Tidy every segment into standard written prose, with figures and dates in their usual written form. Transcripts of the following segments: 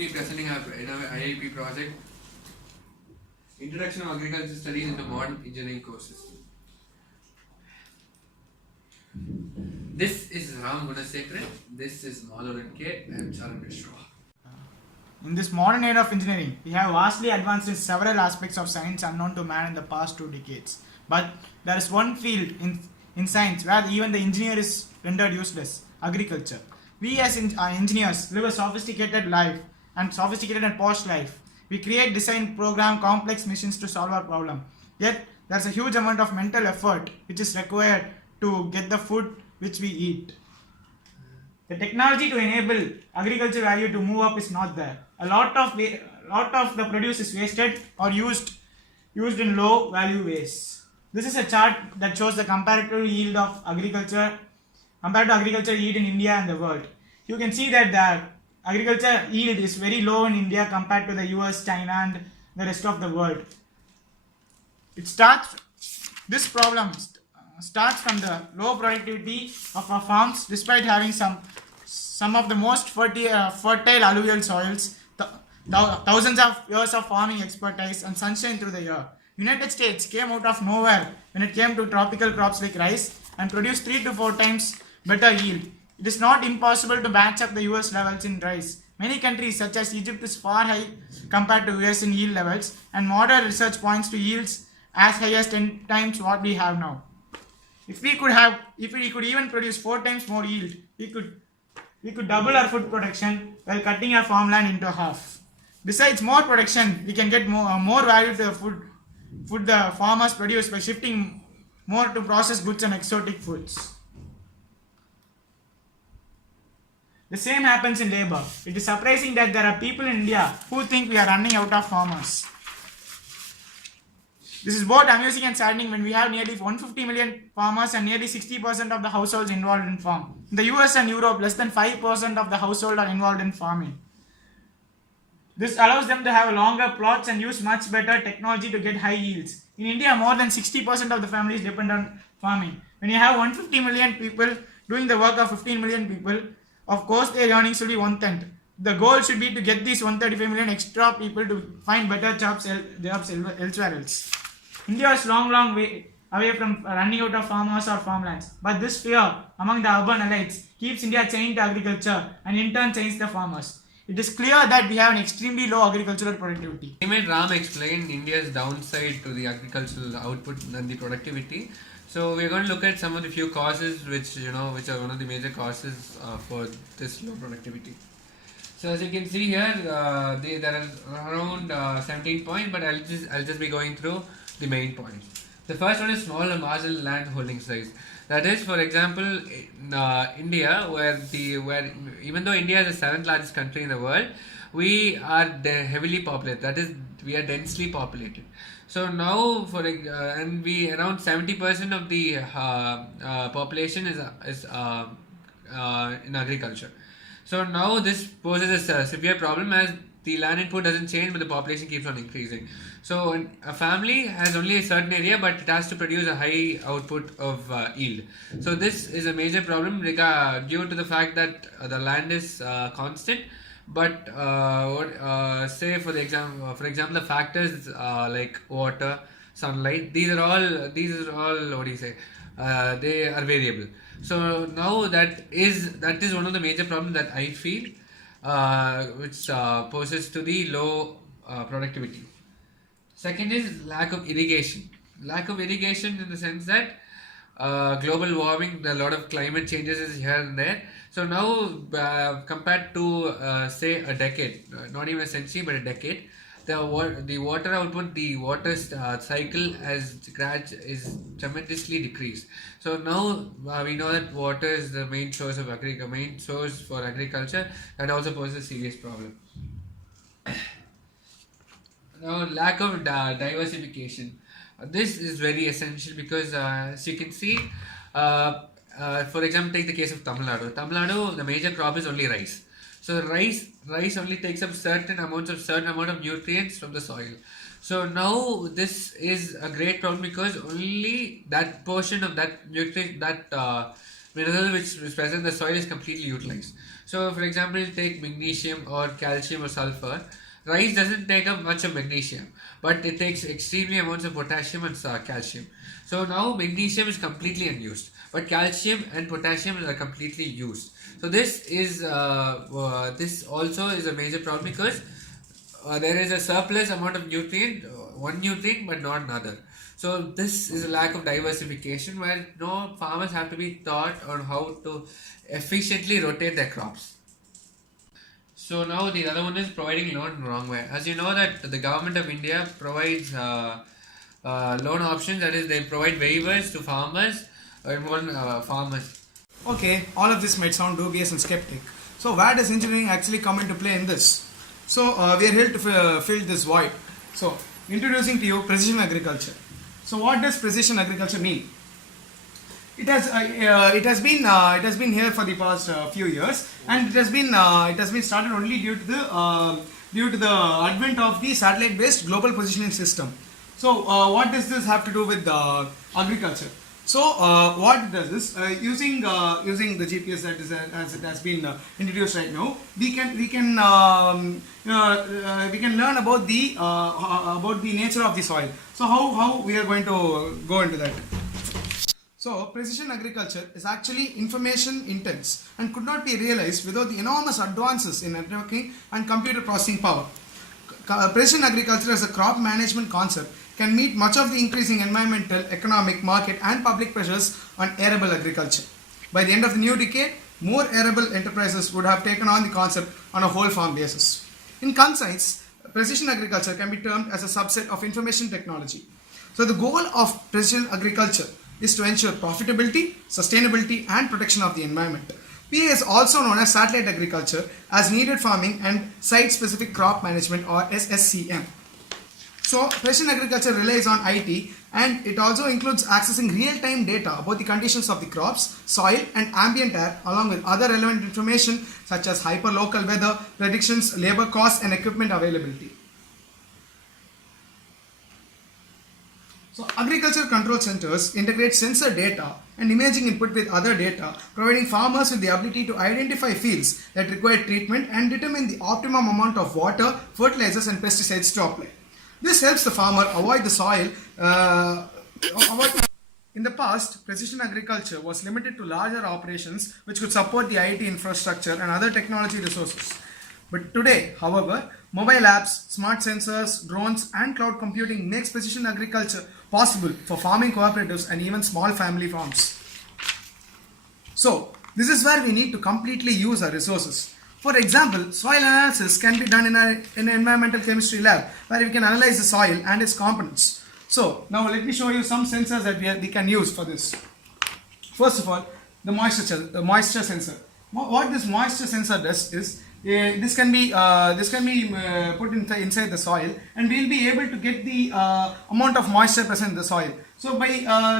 IIP presenting our IIP project, Introduction of Agriculture Studies into Modern Engineering Courses. This is Ram Gunasekharan. This is Maalolan K. I am Charen S. In this modern era of engineering, we have vastly advanced in several aspects of science unknown to man in the past 2 decades. But there is one field in science where even the engineer is rendered useless: agriculture. We as engineers live a sophisticated life and posh life. We create, design, program complex machines to solve our problem. Yet there is a huge amount of mental effort which is required to get the food which we eat. The technology to enable agriculture value to move up is not there. A lot of the produce is wasted or used in low value ways. This is a chart that shows the comparative yield of agriculture compared to agriculture yield in India and the world. You can see that the agriculture yield is very low in India compared to the US, China and the rest of the world. This problem starts from the low productivity of our farms despite having some of the most fertile alluvial soils, thousands of years of farming expertise and sunshine through the year. United States came out of nowhere when it came to tropical crops like rice and produced 3 to 4 times better yield. It is not impossible to match up the US levels in rice. Many countries such as Egypt is far high compared to US in yield levels, and modern research points to yields as high as 10 times what we have now. If we could even produce 4 times more yield, we could double our food production while cutting our farmland into half. Besides more production, we can get more value to the food the farmers produce by shifting more to processed goods and exotic foods. The same happens in labor. It is surprising that there are people in India who think we are running out of farmers. This is both amusing and saddening when we have nearly 150 million farmers and nearly 60% of the households involved in farm. In the US and Europe, less than 5% of the households are involved in farming. This allows them to have longer plots and use much better technology to get high yields. In India, more than 60% of the families depend on farming. When you have 150 million people doing the work of 15 million people, of course their earnings will be 1/10. The goal should be to get these 135 million extra people to find better jobs elsewhere else. India is long way away from running out of farmers or farmlands. But this fear among the urban elites keeps India chained to agriculture and in turn chains the farmers. It is clear that we have an extremely low agricultural productivity. Ram explained India's downside to the agricultural output and the productivity. So we are going to look at some of the few causes which are one of the major causes for this low productivity. So as you can see here, there are around 17 points, but I'll just be going through the main points. The first one is small and marginal land holding size. That is, for example, in India, where even though India is the 7th largest country in the world, we are heavily populated. That is, we are densely populated. So now, and we around 70% of the population is in agriculture. So now this poses a severe problem as the land input doesn't change, but the population keeps on increasing. So a family has only a certain area, but it has to produce a high output of yield. So this is a major problem due to the fact that the land is constant. But say for example, the factors like water, sunlight, these are all what do you say? They are variable. So now that is one of the major problems that I feel, which poses to the low productivity. Second is lack of irrigation. Lack of irrigation in the sense that global warming, a lot of climate changes is here and there. So now compared to say a decade, not even a century but a decade, the water output, the water cycle is tremendously decreased. So now we know that water is the main source for agriculture. That also poses a serious problem. Now, lack of diversification. This is very essential because as you can see, for example, take the case of Tamil Nadu. Tamil Nadu, the major crop is only rice. So rice only takes up certain amount of nutrients from the soil. So now this is a great problem because only that portion of that nutrient, that mineral which is present in the soil is completely utilized. So, for example, take magnesium or calcium or sulfur. Rice doesn't take up much of magnesium, but it takes extremely amounts of potassium and calcium. So now magnesium is completely unused, but calcium and potassium are completely used. So this also is a major problem because there is a surplus amount of nutrient, one nutrient but not another. So this is a lack of diversification where no farmers have to be taught on how to efficiently rotate their crops. So now the other one is providing loan in the wrong way. As you know that the government of India provides loan options, that is they provide waivers to farmers farmers. Okay, all of this might sound dubious and skeptic. So where does engineering actually come into play in this? So we are here to fill this void. So introducing to you precision agriculture. So what does precision agriculture mean? It has been here for the past few years, and it has been started only due to the advent of the satellite based global positioning system. So what does this have to do with agriculture? So what it does is using the GPS that is as it has been introduced right now, we can learn about the nature of the soil. So how we are going to go into that. So precision agriculture is actually information intense and could not be realized without the enormous advances in networking and computer processing power. Precision agriculture as a crop management concept can meet much of the increasing environmental, economic, market and public pressures on arable agriculture. By the end of the new decade, more arable enterprises would have taken on the concept on a whole farm basis. In concise, precision agriculture can be termed as a subset of information technology. So the goal of precision agriculture is to ensure profitability, sustainability and protection of the environment. PA is also known as satellite agriculture, as needed farming and site-specific crop management or SSCM. So precision agriculture relies on IT, and it also includes accessing real-time data about the conditions of the crops, soil and ambient air, along with other relevant information such as hyperlocal weather, predictions, labor costs and equipment availability. So agriculture control centers integrate sensor data and imaging input with other data, providing farmers with the ability to identify fields that require treatment and determine the optimum amount of water, fertilizers and pesticides to apply. This helps the farmer avoid the soil. In the past, precision agriculture was limited to larger operations which could support the IT infrastructure and other technology resources. But today, however, mobile apps, smart sensors, drones and cloud computing makes precision agriculture possible for farming cooperatives and even small family farms. So, this is where we need to completely use our resources. For example, soil analysis can be done in an environmental chemistry lab where we can analyze the soil and its components. So, now let me show you some sensors that we can use for this. First of all, the moisture sensor. What this moisture sensor does is this can be put inside the soil, and we'll be able to get the amount of moisture present in the soil. So by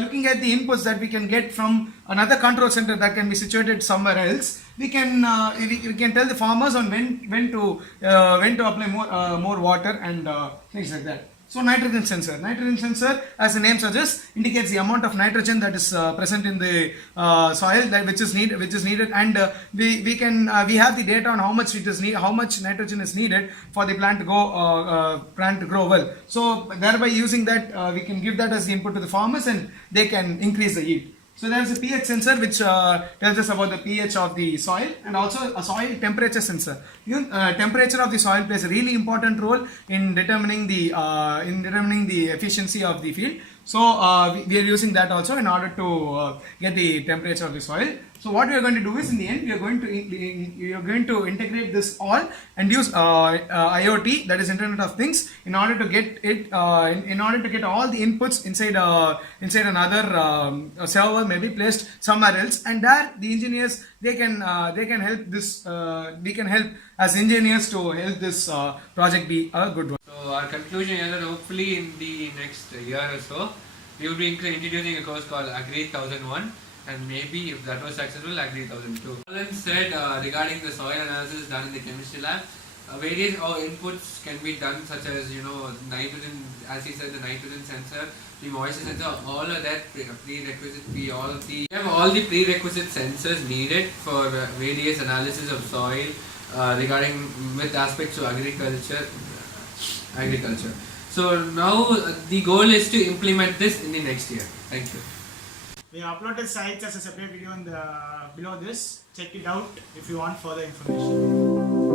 looking at the inputs that we can get from another control center that can be situated somewhere else, we can tell the farmers on when to apply more water and things like that. So nitrogen sensor, as the name suggests, indicates the amount of nitrogen that is present in the soil which is needed, and we have the data on how much nitrogen is needed for the plant to grow well. So thereby using that, we can give that as the input to the farmers, and they can increase the yield. So there is a pH sensor which tells us about the pH of the soil, and also a soil temperature sensor. Temperature of the soil plays a really important role in determining the efficiency of the field. So we are using that also in order to get the temperature of the soil. So what we are going to do is, in the end, we are going to integrate this all and use IoT, that is Internet of Things, in order to get it in order to get all the inputs inside another server, maybe placed somewhere else, and there the engineers they can help this. We can help as engineers to help this project be a good one. So our conclusion is that hopefully in the next year or so, we will be introducing a course called Agri 1001. And maybe if that was successful, Agri 1002. Maalolan said regarding the soil analysis done in the chemistry lab, various inputs can be done, such as nitrogen, as he said, the nitrogen sensor, the moisture sensor, all of that prerequisite. We have all the prerequisite sensors needed for various analysis of soil regarding with aspects of agriculture. So now the goal is to implement this in the next year. Thank you. We have uploaded sites as a separate video in the below this. Check it out if you want further information.